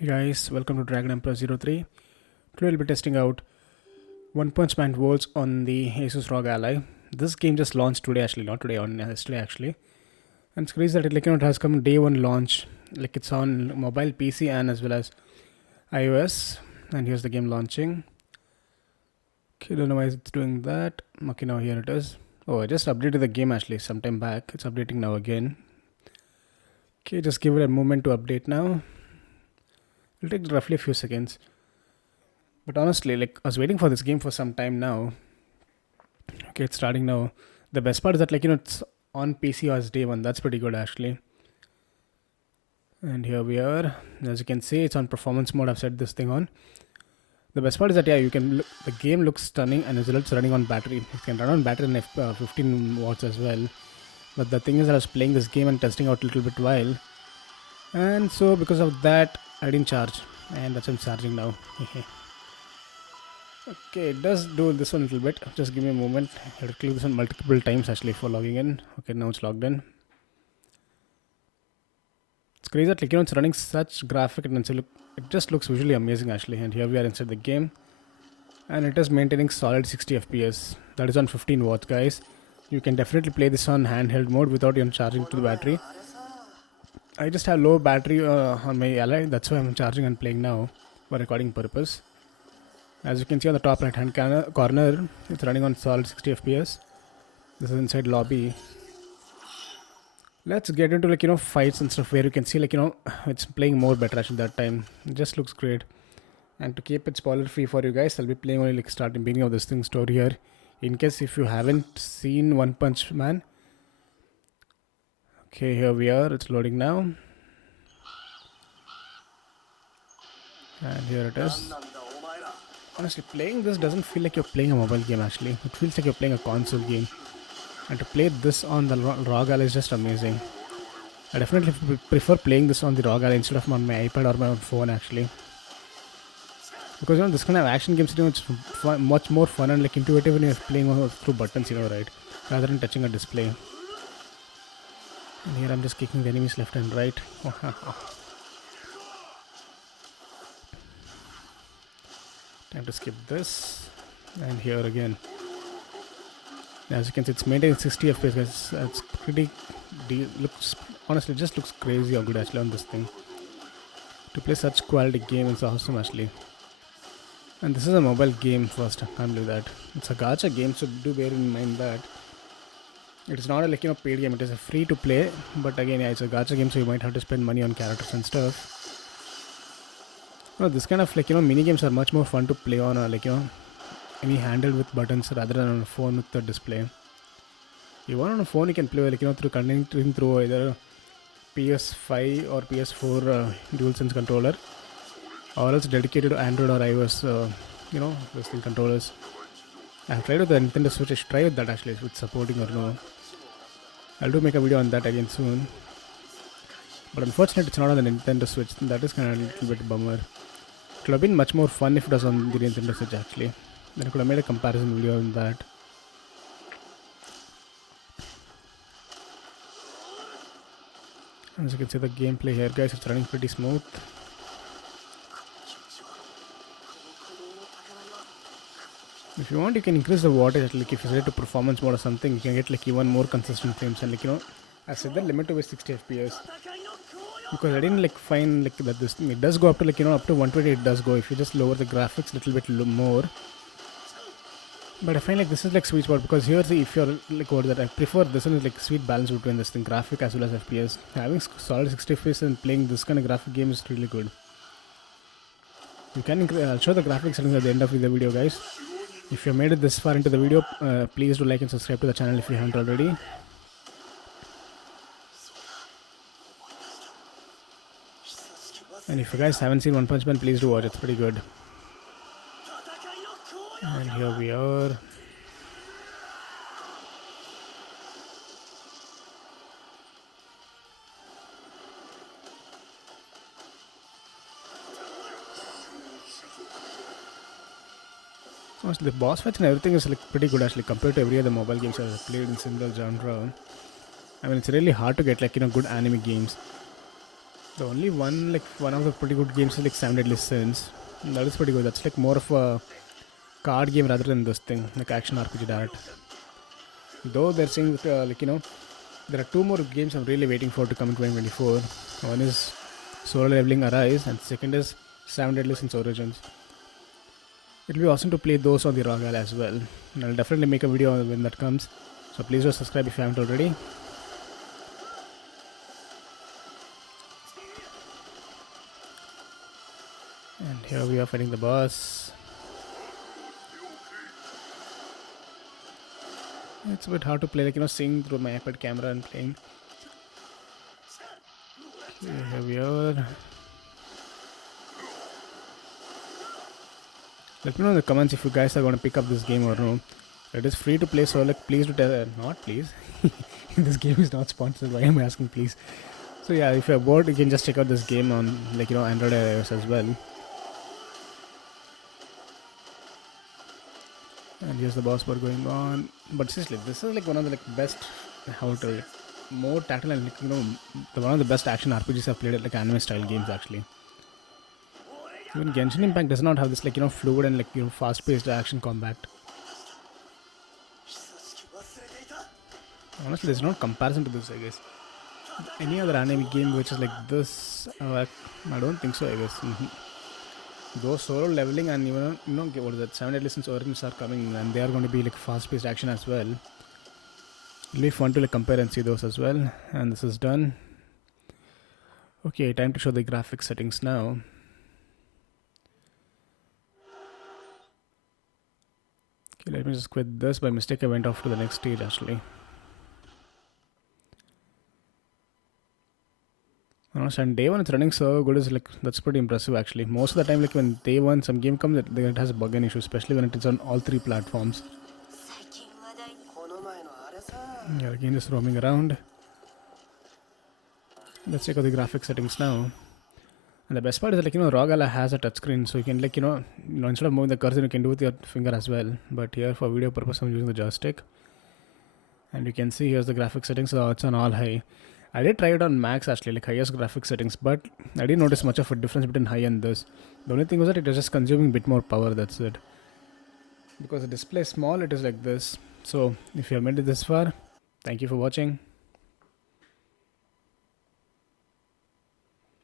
Hey guys, welcome to Dragon Emperor 03. Today we'll be testing out One Punch Man Worlds on the Asus ROG Ally. This game just launched today actually, not today, on yesterday actually. And it's crazy that it has come day one launch. Like it's on mobile PC and as well as iOS. And here's the game launching. Okay, don't know why it's doing that. Okay, now here it is. Oh, I just updated the game actually sometime back. It's updating now again. Okay, just give it a moment to update now. It'll take roughly a few seconds. But honestly, like I was waiting for this game for some time now. Okay, it's starting now. The best part is that it's on PC as day one. That's pretty good actually. And here we are. As you can see, it's on performance mode. I've set this thing on. The best part is that you can look, the game looks stunning and as well it's running on battery. It can run on battery in 15 watts as well. But the thing is that I was playing this game and testing out a little bit while. And so because of that, I didn't charge. And that's why I'm charging now. Okay, it does do this one a little bit. Just give me a moment. I had to click this one multiple times actually for logging in. Okay, now it's logged in. It's crazy that it's running such graphic and it just looks visually amazing actually. And here we are inside the game. And it is maintaining solid 60 FPS. That is on 15 watts guys. You can definitely play this on handheld mode without even charging to the battery. I just have low battery on my Ally. That's why I'm charging and playing now for recording purpose. As you can see on the top right hand corner, it's running on solid 60 FPS. This is inside lobby. Let's get into fights and stuff where you can see it's playing more better actually that time. It just looks great. And to keep it spoiler free for you guys, I'll be playing only starting beginning of this thing story here. In case if you haven't seen One Punch Man. Okay, here we are. It's loading now. And here it is. Honestly, playing this doesn't feel like you're playing a mobile game actually. It feels like you're playing a console game. And to play this on the ROG Ally is just amazing. I definitely prefer playing this on the ROG Ally instead of on my iPad or my phone actually. Because this kind of action games, it's much more fun and intuitive when you're playing through buttons, right? Rather than touching a display. And here I'm just kicking the enemies left and right. Time to skip this. And here again. As you can see, it's maintaining 60 FPS guys. It's pretty honestly, it just looks crazy how good actually on this thing. To play such quality game is awesome actually. And this is a mobile game first, I can't believe that. It's a gacha game, so do bear in mind that. It is not a paid game, it is a free to play. But again, it's a gacha game, so you might have to spend money on characters and stuff. This kind of mini games are much more fun to play on any handheld with buttons rather than on a phone with the display. Even on a phone you can play through connecting through either PS5 or PS4 DualSense controller, or else dedicated to Android or iOS those thing controllers. I've tried with the Nintendo Switch. I should try with that actually, if it's supporting or no. I'll do make a video on that again soon. But unfortunately it's not on the Nintendo Switch. That is kind of a little bit bummer. It would have been much more fun if it was on the Nintendo Switch actually. Then I could have made a comparison video on that. As you can see the gameplay here guys, it's running pretty smooth. If you want you can increase the wattage if you set it to performance mode or something, you can get even more consistent frames and I set the limit to 60 FPS. Because I didn't find that this thing, it does go up to up to 120 it does go if you just lower the graphics a little bit more. But I find this is sweet spot, because here if you're what is that, I prefer this one is sweet balance between this thing, graphic as well as FPS. Having solid 60 FPS and playing this kind of graphic game is really good. You can I'll show the graphics settings at the end of the video guys. If you made it this far into the video, please do like and subscribe to the channel if you haven't already. And if you guys haven't seen One Punch Man, please do watch it. It's pretty good. And here we are. The boss fights and everything is pretty good actually compared to every other mobile games I've played in similar genre. I mean, it's really hard to get good anime games. The only one of the pretty good games is like 7 Deadly Sins. That is pretty good. That's like more of a card game rather than this thing, like action RPG that. Though they're saying that, there are two more games I'm really waiting for to come in 2024. One is Solo Leveling Arise, and second is 7 Deadly Sins Origins. It'll be awesome to play those on the ROG as well. And I'll definitely make a video when that comes. So please do subscribe if you haven't already. And here we are fighting the boss. It's a bit hard to play, seeing through my iPad camera and playing. Okay, here we are. Let me know in the comments if you guys are going to pick up this game or no. It is free to play, so please do tell. Not please. This game is not sponsored. Why am I asking please? So yeah, if you're bored, you can just check out this game on Android or iOS as well. And here's the boss part going on. But seriously, this is one of the best, more tactile and one of the best action RPGs I've played at anime style games actually. Even Genshin Impact does not have this fluid and fast paced action combat. Honestly, there's no comparison to this, I guess. Any other anime game which is like this, I don't think so, I guess. Those solo leveling and even what is that, 7 Deadly Sins Origins are coming and they are going to be fast paced action as well. It'll be fun to compare and see those as well. And this is done. Okay, time to show the graphics settings now. Okay, let me just quit this. By mistake I went off to the next stage actually. And day one it's running so good is that's pretty impressive actually. Most of the time when day one some game comes it has a bug and issue, especially when it is on all three platforms. Yeah, again just roaming around. Let's check out the graphics settings now. And the best part is ROG Ally has a touchscreen, so you can instead of moving the cursor you can do it with your finger as well. But here for video purpose I'm using the joystick. And you can see here's the graphics settings, so it's on all high. I did try it on max actually, highest graphics settings, but I didn't notice much of a difference between high and this. The only thing was that it was just consuming a bit more power, that's it. Because the display is small, it is like this. So if you have made it this far, thank you for watching.